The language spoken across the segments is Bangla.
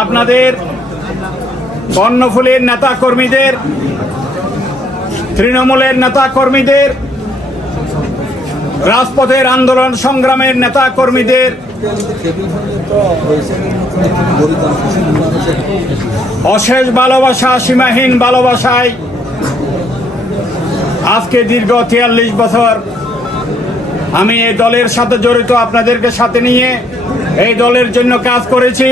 আপনাদের কর্ণফুলের নেতা কর্মীদের তৃণমূলের নেতা কর্মীদের রাজপথের আন্দোলন সংগ্রামের নেতা কর্মীদের অশেষ ভালোবাসা, সীমাহীন ভালোবাসায় আজকে দীর্ঘ তিয়াল্লিশ বছর আমি এই দলের সাথে জড়িত, আপনাদেরকে সাথে নিয়ে এই দলের জন্য কাজ করেছি।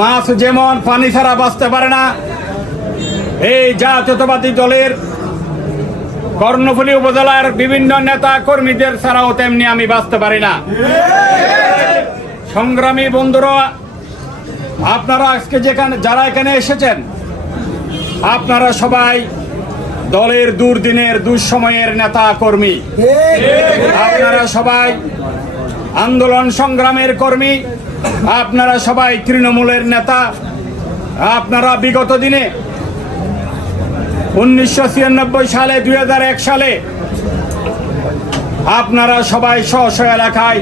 মাছ যেমন পানি ছাড়া বাঁচতে পারে না, এই জাতীয়তাবাদী দলের কর্ণফুলী উপজেলার বিভিন্ন নেতা কর্মীদের ছাড়াও তেমনি আমি বাঁচতে পারি না। সংগ্রামী বন্ধুরা, আপনারা আজকে যেখানে যারা এখানে এসেছেন, আপনারা সবাই দলের দুর্দিনের, দুঃসময়ের নেতা কর্মী। আপনারা সবাই আন্দোলন সংগ্রামের কর্মী, আপনারা সবাই তৃণমূলের নেতা, আপনারা বিগত দিনে উনিশশো ছিয়ানব্বই সালে দু হাজার এক সালে আপনারা সবাই স্ব এলাকায়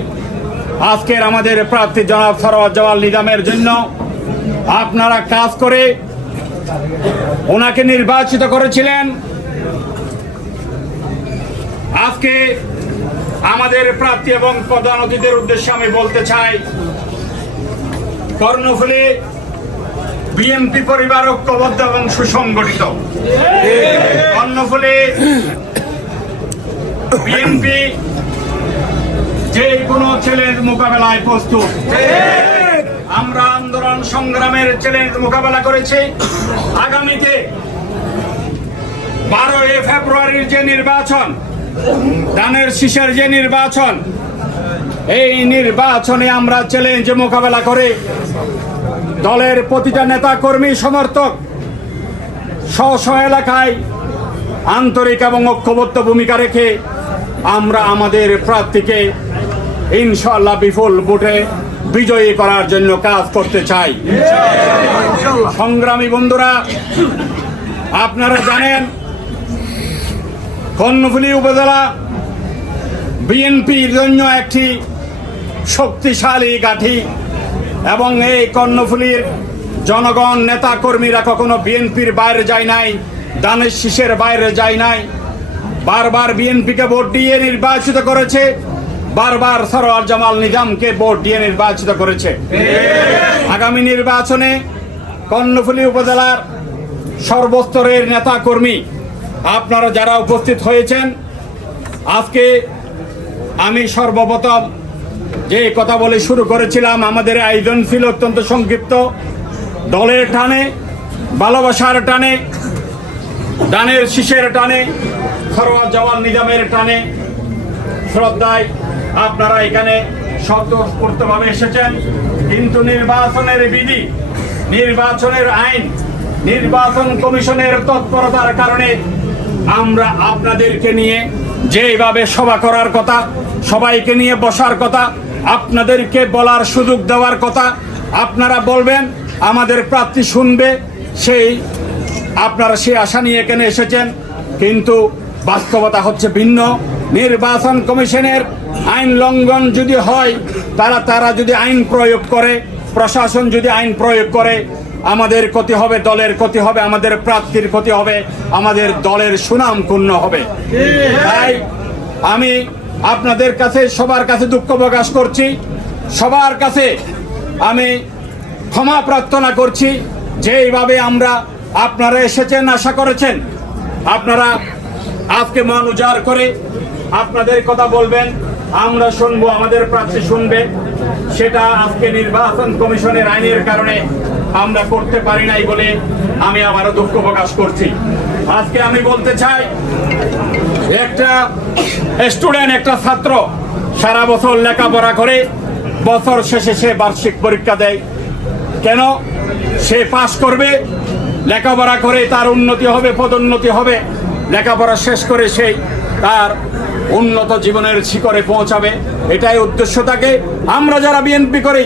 আজকের আমাদের প্রার্থী জনাব সরওয়ার জওয়াল নিজামের জন্য আপনারা কাজ করে ওনাকে নির্বাচিত করেছিলেন। আজকে আমাদের প্রার্থী এবং প্রধান অতিথির উদ্দেশ্যে আমি বলতে চাই, কর্ণফুলী বিএনপি পরিবার ঐক্যবদ্ধ এবং সুসংগঠিত। কর্ণফুলী বিএনপি যে কোনো চ্যালেঞ্জ মোকাবেলায় প্রস্তুত। আমরা আন্দোলন সংগ্রামের চ্যালেঞ্জ মোকাবেলা করেছি। আগামীতে বারোই ফেব্রুয়ারির যে নির্বাচন ধানের শীষের যে নির্বাচন, এই নির্বাচনে আমরা চ্যালেঞ্জ মোকাবেলা করে দলের প্রতিটা নেতা কর্মী সমর্থক স্ব এলাকায় আন্তরিক এবং ঐক্যবদ্ধ ভূমিকা রেখে আমরা আমাদের প্রার্থীকে ইনশাল্লাহ বিপুল ভোটে বিজয়ী করার জন্য কাজ করতে চাই। সংগ্রামী বন্ধুরা, আপনারা জানেন কর্ণফুলী উপজেলা বিএনপির জন্য একটি শক্তিশালী গাঠি এবং এই কর্ণফুলীর জনগণ নেতা কর্মীরা কখনো বিএনপির বাইরে যায় নাই দানের শীষের বাইরে যায় নাই। বারবার বিএনপিকে ভোট দিয়ে নির্বাচিত করেছে, বারবার সরোয়ার জামাল নিজামকে ভোট দিয়ে নির্বাচিত করেছে। আগামী নির্বাচনে কর্ণফুলী উপজেলার সর্বস্তরের নেতা কর্মী আপনারা যারা উপস্থিত হয়েছেন, আজকে আমি সর্বপ্রথম যে কথা বলে শুরু করেছিলাম, আমাদের আয়োজন ছিল অত্যন্ত সংক্ষিপ্ত। দলের টানে, ভালোবাসার টানে ডানের শীষের টানে সরোয়ার জওয়াল নিজামের টানে। শ্রদ্ধায় আপনারা এখানে স্বতঃস্ফূর্তভাবে এসেছেন। কিন্তু নির্বাচনের বিধি, নির্বাচনের আইন, নির্বাচন কমিশনের তৎপরতার কারণে আমরা আপনাদেরকে নিয়ে যেভাবে সভা করার কথা, সবাইকে নিয়ে বসার কথা, আপনাদেরকে বলার সুযোগ দেওয়ার কথা আপনারা বলবেন, আমাদের প্রার্থী শুনবে, সেই আপনারা সেই আশা নিয়ে এখানে এসেছেন, কিন্তু বাস্তবতা হচ্ছে ভিন্ন। নির্বাচন কমিশনের আইন লঙ্ঘন যদি হয়, তারা তারা যদি আইন প্রয়োগ করে, প্রশাসন যদি আইন প্রয়োগ করে আমাদের ক্ষতি হবে, দলের ক্ষতি হবে, আমাদের প্রার্থীর ক্ষতি হবে, আমাদের দলের সুনাম ক্ষুণ্ণ হবে। তাই আমি আপনাদের কাছে, সবার কাছে দুঃখ প্রকাশ করছি। সবার কাছে আমি ক্ষমা প্রার্থনা করছি। যেইভাবে আমরা আপনারা এসেছেন, আশা করেছেন, আপনারা আজকে মন উজাড় করে আপনাদের কথা বলবেন, আমরা শুনব, আমাদের প্রার্থী শুনবে। সেটা আজকে নির্বাচন কমিশনের আইনের কারণে আমরা করতে পারি নাই বলে আমি আবারও দুঃখ প্রকাশ করছি। আজকে আমি বলতে চাই, একটা স্টুডেন্ট, একটা ছাত্র সারা বছর লেখাপড়া করে বছর শেষে সে বার্ষিক পরীক্ষা দেয়। কেন? সে পাশ করবে, লেখাপড়া করে তার উন্নতি হবে, পদোন্নতি হবে। লেখাপড়া শেষ করে সেই তার উন্নত জীবনের শিখরে পৌঁছাবে। এটাই উদ্দেশ্য থাকে আমরা যারা বিএনপি করি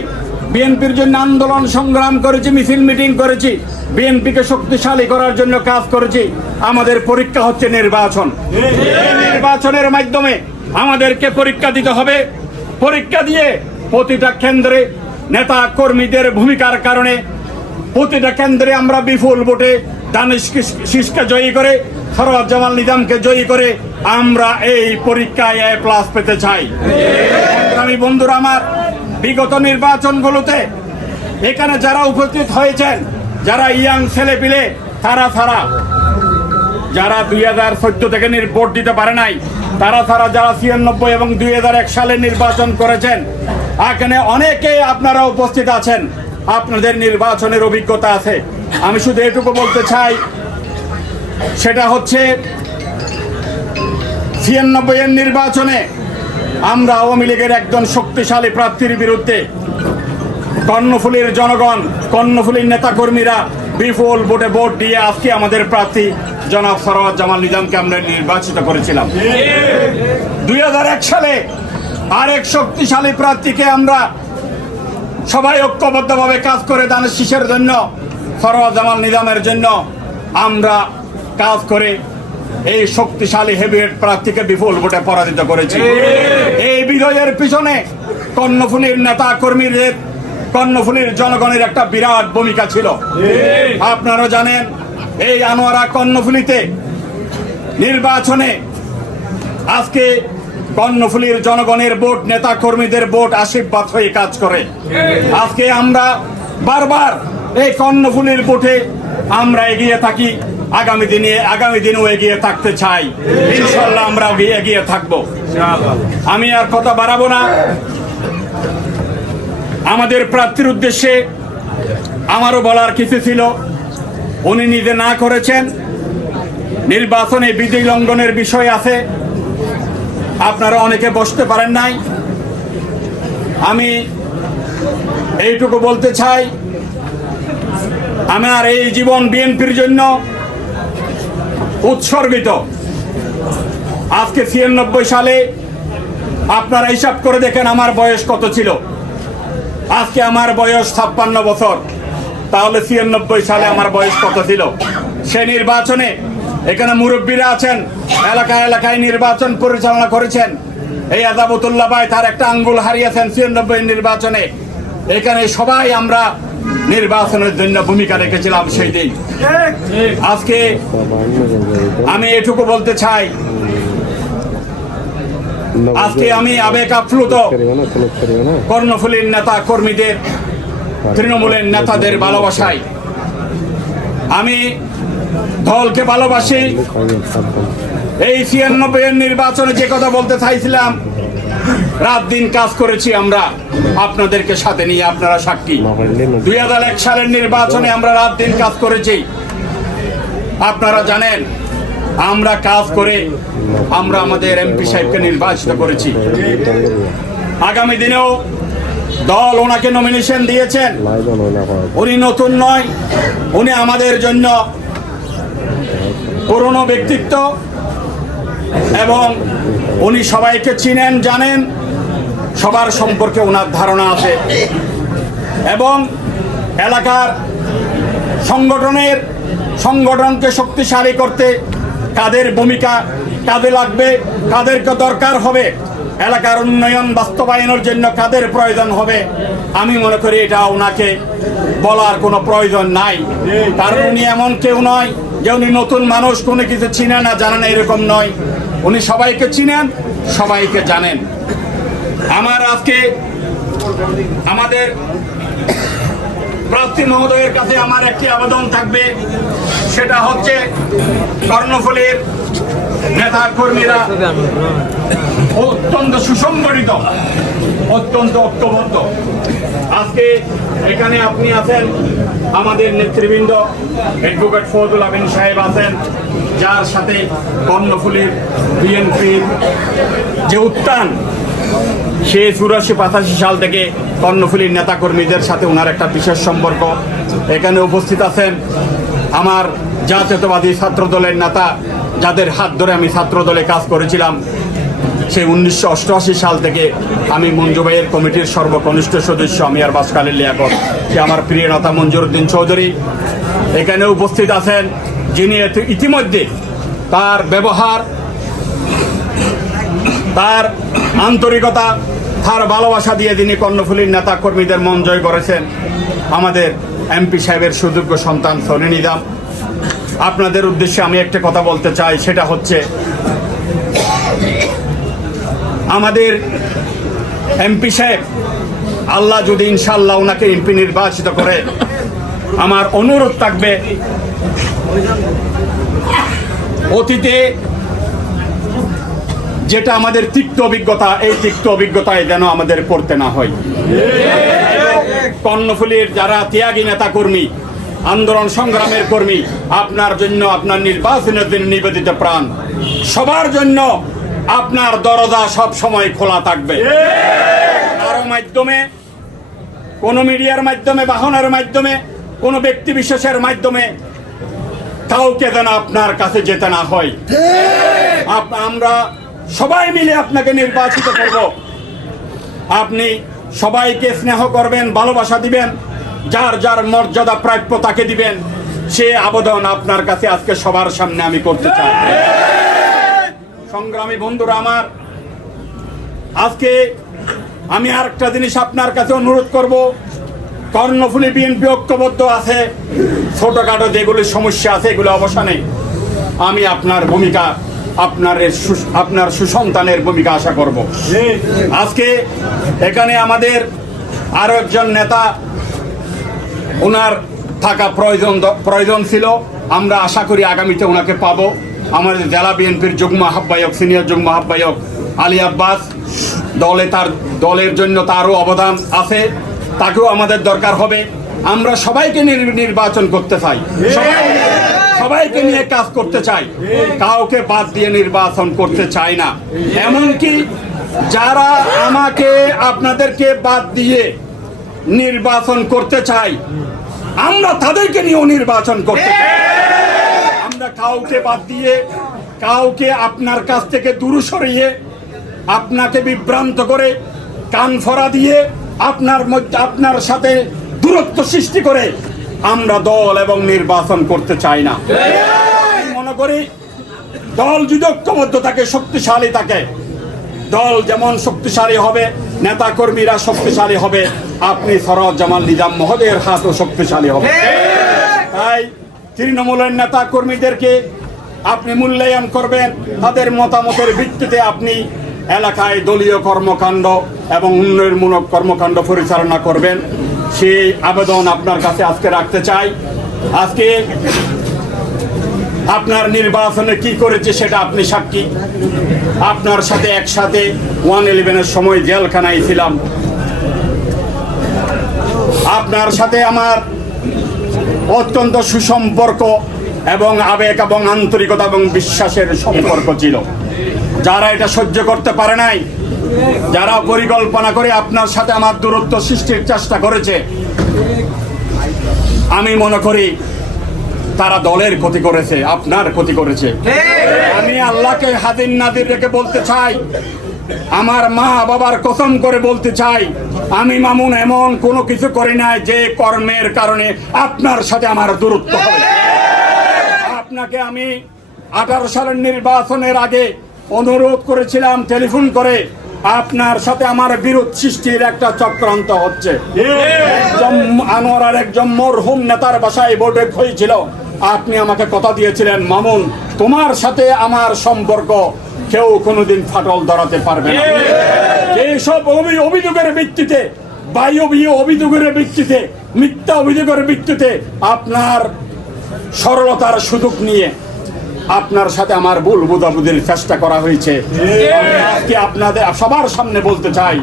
বিএনপির জন্য আন্দোলন সংগ্রাম করেছি, মিছিল মিটিং করেছি, বিএনপিকে শক্তিশালী করার জন্য কাজ করেছি। আমাদের পরীক্ষা হচ্ছে নির্বাচন। নির্বাচনের মাধ্যমে আমাদেরকে পরীক্ষা দিতে হবে। পরীক্ষা দিয়ে প্রতিটা কেন্দ্রে নেতা কর্মীদের ভূমিকার কারণে প্রতিটা কেন্দ্রে আমরা বিপুল ভোটে দানিশ শীষকে জয়ী করে সরওয়ার জামাল নিজামকে জয়ী করে আমরা এই পরীক্ষায় এ প্লাস পেতে চাই। আমি বন্ধুরা আমার বিগত নির্বাচনগুলোতে এখানে যারা উপস্থিত হয়েছেন, যারা ইয়াং ছেলে পিলে, তারা ছাড়া। যারা দুই হাজার চোদ্দ থেকে ভোট দিতে পারে নাই, তারা ছাড়া যারা ছিয়ানব্বই এবং দুই হাজার এক সালে নির্বাচন করেছেন, এখানে অনেকে আপনারা উপস্থিত আছেন। আপনাদের নির্বাচনের অভিজ্ঞতা আছে। আমি শুধু এটুকু বলতে চাই, সেটা হচ্ছে ছিয়ানব্বই এর নির্বাচনে আমরা আওয়ামী লীগের একজন শক্তিশালী প্রার্থীর বিরুদ্ধে কর্ণফুলীর জনগণ, কর্ণফুলীর নেতাকর্মীরা বিপুল ভোটে ভোট দিয়ে আজকে আমাদের প্রার্থী জনাব সরওয়ার জামাল নিজামকে আমরা নির্বাচিত করেছিলাম। দুই হাজার এক সালে আরেক শক্তিশালী প্রার্থীকে আমরা সবাই ঐক্যবদ্ধভাবে কাজ করে দানের শীষের জন্য সরওয়ার জামাল নিজামের জন্য আমরা কাজ করে এই শক্তিশালী হেভিওয়েট প্রার্থীকে বিপুল ভোটে পরাজিত করেছি। এই বিজয়ের পিছনে কর্ণফুলীর নেতা কর্মীদের কর্ণফুলীর জনগণের একটা বিরাট ভূমিকা ছিল। আপনারা জানেন, এই আনোয়ারা কর্ণফুলীতে নির্বাচনে আজকে কর্ণফুলীর জনগণের ভোট নেতা কর্মীদের ভোট আশীর্বাদ হয়ে কাজ করে। আজকে আমরা বারবার এই কর্ণফুলীর ভোটে আমরা এগিয়ে থাকি। আগামী দিনে, আগামী দিনেও এগিয়ে থাকতে চাই। ইনশাল্লাহ আমরা এগিয়ে থাকব। আমি আর কথা বাড়াবো না। আমাদের প্রার্থীর উদ্দেশ্যে আমারও বলার কিছু ছিল। উনি নিজে না করেছেন। নির্বাচনে বিধি লঙ্ঘনের বিষয় আছে। আপনারা অনেকে বসতে পারেন নাই। আমি এইটুকু বলতে চাই। আমার এই জীবন বিএনপির জন্য উৎসর্গিত। আজকে ছিয়ানব্বই সালে আপনারা হিসাব করে দেখেন আমার বয়স কত ছিল। আজকে আমার বয়স ছাপ্পান্ন বছর। তাহলে ছিয়ানব্বই সালে আমার বয়স কত ছিল? সে নির্বাচনে এখানে মুরব্বীরা আছেন এলাকা এলাকায় নির্বাচন পরিচালনা করেছেন। এই আজাবতুল্লাহ ভাই তার একটা আঙ্গুল হারিয়েছেন ছিয়ানব্বই নির্বাচনে। এখানে সবাই আমরা নির্বাচনের জন্য ভূমিকা রেখেছিলাম সেই দিন। আজকে আমি এটুকু বলতে চাই। আজকে আমি আবেগ আপ্লুত কর্ণফুলীর নেতা কর্মীদের, তৃণমূলের নেতাদের ভালোবাসাই আমি দলকে ভালোবাসি। এই ছিয়ানব্বই নির্বাচনে যে কথা বলতে চাইছিলাম রাত দিন কাজ করেছি আমরা। আপনাদেরকে সাথে নিয়ে আপনারা সাক্ষী। দুই হাজার এক সালের নির্বাচনে আমরা রাত দিন কাজ করেছি। আপনারা জানেন, আমরা কাজ করে আমরা আমাদের এমপি সাহেবকে নির্বাচিত করেছি। আগামী দিনেও দল ওনাকে নমিনেশন দিয়েছেন। উনি নতুন নয়, উনি আমাদের জন্য পুরনো ব্যক্তিত্ব এবং উনি সবাইকে চিনেন, জানেন, সবার সম্পর্কে ওনার ধারণা আছে। এবং এলাকার সংগঠনের সংগঠনকে শক্তিশালী করতে কাদের ভূমিকা কাজে লাগবে, কাদেরকে দরকার হবে, এলাকার উন্নয়ন বাস্তবায়নের জন্য কাদের প্রয়োজন হবে, আমি মনে করি এটা ওনাকে বলার কোনো প্রয়োজন নাই। কারণ উনি এমন কেউ নয় যে উনি নতুন মানুষ, কোনো কিছু চিনে না, জানে না, এরকম নয়। উনি সবাইকে চিনেন, সবাইকে জানেন। আমার আজকে আমাদের প্রার্থী মহোদয়ের কাছে আমার একটি আবেদন থাকবে, সেটা হচ্ছে কর্ণফুলীর নেতা কর্মীরা অত্যন্ত সুসংগঠিত, অত্যন্ত ঐক্যবদ্ধ। আজকে এখানে আপনি আছেন, আমাদের নেতৃবৃন্দ অ্যাডভোকেট ফজল আমিন সাহেব আছেন। যার সাথে কর্ণফুলীর বিএনপির যে উত্থান, সে চুরাশি পঁচাশি সাল থেকে কর্ণফুলীর নেতাকর্মীদের সাথে ওনার একটা বিশেষ সম্পর্ক। এখানে উপস্থিত আছেন আমার জাতীয়তাবাদী ছাত্র দলের নেতা, যাদের হাত ধরে আমি ছাত্র দলে কাজ করেছিলাম। সেই উনিশশো অষ্টআশি সাল থেকে আমি মঞ্জু ভাইয়ের কমিটির সর্বকনিষ্ঠ সদস্য, আমি আর বাসকালের লিয়াকত। সে আমার প্রিয় নেতা মঞ্জুরুদ্দিন চৌধুরী। এখানে উপস্থিত আছেন যিনি ইতিমধ্যে তার ব্যবহার, তার আন্তরিকতা, তার ভালোবাসা দিয়ে তিনি কর্ণফুলীর নেতা কর্মীদের মন জয় করেছেন, আমাদের এমপি সাহেবের সুযোগ্য সন্তান সনি নিজাম। আপনাদের উদ্দেশ্যে আমি একটা কথা বলতে চাই, সেটা হচ্ছে, আমাদের এমপি সাহেব, আল্লাহ যদি ইনশাল্লাহ ওনাকে এমপি নির্বাচিত করে, আমার অনুরোধ থাকবে অতীতে যেটা আমাদের তিক্ত অভিজ্ঞতা, এই তিক্ত অভিজ্ঞতায় যেন আমাদের পড়তে না হয়। কর্ণফুলীর যারা ত্যাগী নেতা কর্মী আন্দোলন সংগ্রামের কর্মী, আপনার জন্য, আপনার নির্বাচনের জন্য নিবেদিত প্রাণ। সবার জন্য আপনার দরজা সব সময় খোলা থাকবে। কারও মাধ্যমে, কোন মিডিয়ার মাধ্যমে, বাহনের মাধ্যমে, কোন ব্যক্তি বিশেষের মাধ্যমে কাউকে যেন আপনার কাছে যেতে না হয়। আমরা সবাই মিলে আপনাকে নির্বাচিত করব। আপনি সবাইকে স্নেহ করবেন, ভালোবাসা দিবেন, যার যার মর্যাদা প্রাপ্য তাকে দিবেন। সে আবেদন আপনার কাছে আজকে সবার সামনে আমি করতে চাই। সংগ্রামী বন্ধুরা আমার, আজকে আমি আরেকটা জিনিস আপনার কাছে অনুরোধ করব। কর্ণফুলী বিএনপি ঐক্যবদ্ধ আছে, ছোটখাটো যেগুলি সমস্যা আছে এগুলো অবসানে। আমি আপনার ভূমিকা, আপনার আপনার সুসন্তানের ভূমিকা আশা করব। আজকে এখানে আমাদের আরও একজন নেতা, ওনার থাকা প্রয়োজন প্রয়োজন ছিল। আমরা আশা করি আগামীতে ওনাকে পাবো। আমাদের জেলা বিএনপির যুগ্ম আহ্বায়ক, সিনিয়র যুগ্ম আহ্বায়ক আলী আব্বাস, দলে তার, দলের জন্য তারও অবদান আছে। তাকেও আমাদের দরকার হবে। আমরা সবাইকে নির- নির্বাচন করতে চাই। সবাইকে নিয়ে কাজ করতে চাই। কাউকে বাদ দিয়ে নির্বাচন করতে চাই না। এমনকি যারা আমাকে, আপনাদেরকে বাদ দিয়ে নির্বাচন করতে চাই, আমরা তাদেরকে নিয়েও নির্বাচন করতে চাই। আমরা কাউকে বাদ দিয়ে, কাউকে আপনার কাছ থেকে দূর সরিয়ে, আপনাকে বিভ্রান্ত করে, কান ফরা দিয়ে আপনার মধ্যে, আপনার সাথে দূরত্ব সৃষ্টি করে আমরা দল এবং নির্বাচন করতে চাই না। মনে করি, দল যদি ঐক্যবদ্ধ থাকে, শক্তিশালী থাকে, দল যেমন শক্তিশালী হবে নেতা কর্মীরা শক্তিশালী হবে, আপনি সরজ জামাল নিজাম মহোদয়ের হাতও শক্তিশালী হবে। তাই তৃণমূলের নেতা কর্মীদেরকে আপনি মূল্যায়ন করবেন, তাদের মতামতের ভিত্তিতে আপনি এলাকায় দলীয় কর্মকাণ্ড এবং উন্নয়নমূলক কর্মকাণ্ড পরিচালনা করবেন। সেই আবেদন আপনার কাছে আজকে রাখতে চাই। আজকে আপনার নির্বাচনে কি করেছে সেটা আপনি সাক্ষী। আপনার সাথে একসাথে ওয়ান ইলেভেনের সময় জেলখানায় ছিলাম। আপনার সাথে আমার অত্যন্ত সুসম্পর্ক এবং আবেগ এবং আন্তরিকতা এবং বিশ্বাসের সম্পর্ক ছিল। যারা এটা সহ্য করতে পারে নাই, যারা পরিকল্পনা করে আপনার সাথে আমার দূরত্ব সৃষ্টির চেষ্টা করেছে, আমি মনে করি তারা দলের ক্ষতি করেছে, আপনার ক্ষতি করেছে। আমি আল্লাহকে হাজির নাদির রেখে বলতে চাই, আমার মা বাবার কসম করে বলতে চাই, আমি মামুন এমন কোনো কিছু করি নাই যে কর্মের কারণে আপনার সাথে আমার দূরত্ব হবে। আপনাকে আমি আঠারো সালের নির্বাচনের আগে অনুরোধ করেছিলাম টেলিফোন করে আপনার সাথে আমার বিরোধ সৃষ্টির একটা চক্রান্ত হচ্ছে। একজন আনোয়ার একজন মরহুম নেতার বাসায় বৈঠক হয়েছিল আপনি আমাকে কথা দিয়েছিলেন মামুন তোমার সাথে আমার সম্পর্ক কেউ কোনোদিন ফাটল ধরাতে পারবে না। এইসব অভিযোগের ভিত্তিতে বায়বীয় অভিযোগের ভিত্তিতে মিথ্যা অভিযোগের ভিত্তিতে আপনার সরলতার সুযোগ নিয়ে আপনার সাথে আমার ভুল বুঝাবুঝির চেষ্টা করা হয়েছে। আজকে আপনাদের সবার সামনে বলতে চাই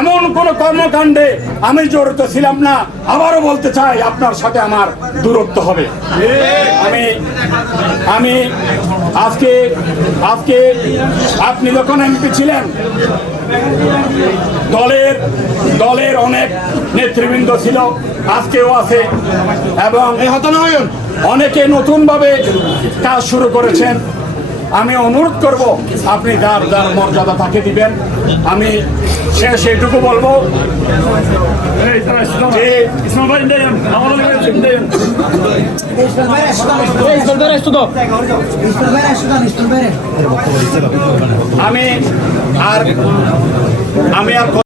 এমন কোন কর্মকাণ্ডে আমি জড়িত ছিলাম না আবারও বলতে চাই আপনার সাথে আমার দূরত্ব হবে। আমি আমি আজকে আজকে আপনি যখন এমপি ছিলেন দলের দলের অনেক নেতৃবৃন্দ ছিল আজকেও আছে এবং অনেকে নতুনভাবে কাজ শুরু করেছেন। আমি অনুরোধ করব আপনি যার যার মর্যাদা তাকে দিবেন। আমি শেষ এটুকু বলব। যে আমি আর আমি আর